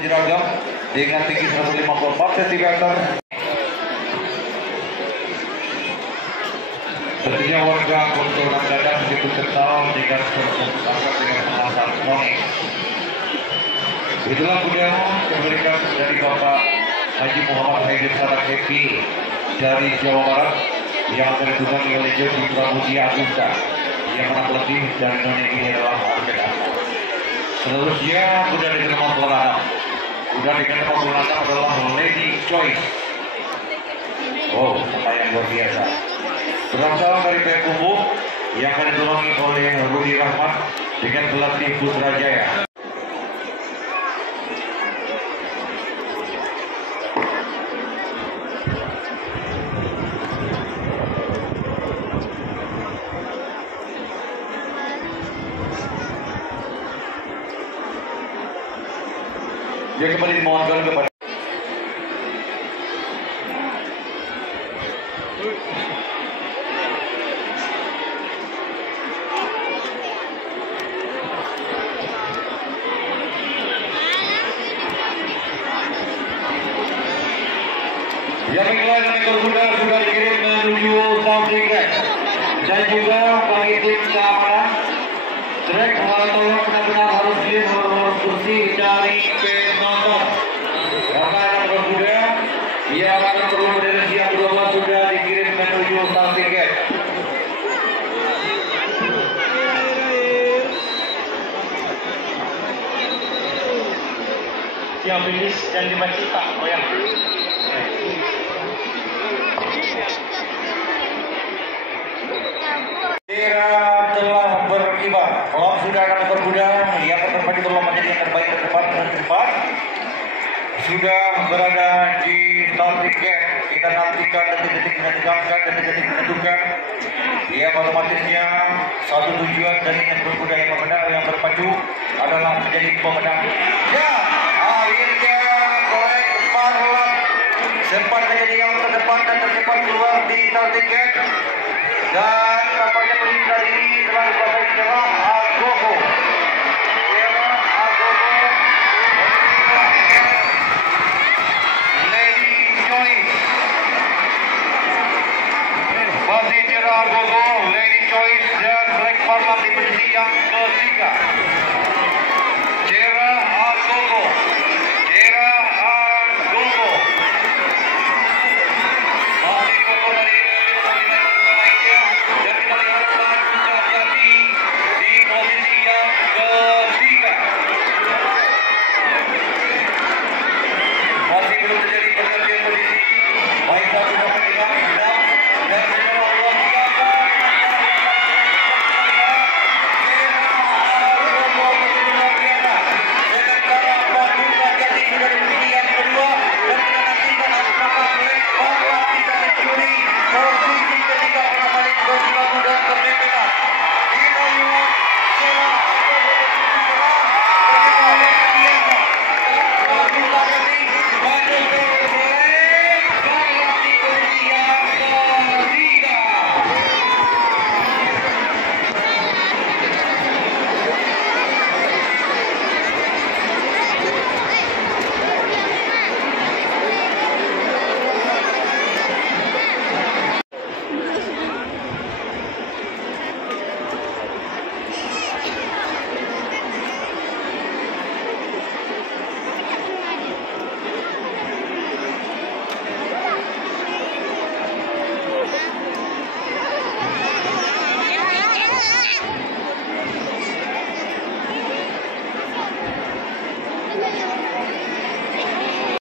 Jeragam dengan tinggi 154 cm. Tentunya warga Kota Dadang begitu kental dengan pengasan monyet. Itulah kuda diberikan dari Bapak Haji Muhammad Haidir Sarak Happy dari Jawa Barat yang akan ditunggangi oleh Jody Pramudia Agusta yang menang lebih dari nona ini adalah Arjuna. Seterusnya kuda di nomor pelanang. Kuda di nomor pelanang adalah Lady Choice. Oh, nama yang luar biasa. Berasal dari Payakumbuh yang akan ditunggangi oleh Rudi Rahmat dengan pelatih Putra Jaya. Dia kembali dimohonkan kepada yang lain yang ekor kuda sudah dikirim menuju Southern Track dan juga bagi tim keamanan trek tolong benar-benar harus kursi dari penonton karena ekor kuda yang akan perlu dari siang 12 sudah dikirim menuju Southern Track. Yang finish dan 5 juta goyang. Kira telah berkibar, kalau sudah akan berkuda, yang terpadu telah menjadi yang terbaik terdepan dan terdepan sudah berada di start tiket. Kita nantikan detik-detik menentukan detik-detik menentukan. Ya, otomatisnya satu tujuan dari yang berkuda yang benar yang berpacu adalah menjadi pemenang. Ya, akhirnya Golek Parlat sempat menjadi yang terdepan dan tercepat keluar di start tiket. Dan tampaknya perintah ini telah dikuasai setelah Agogo.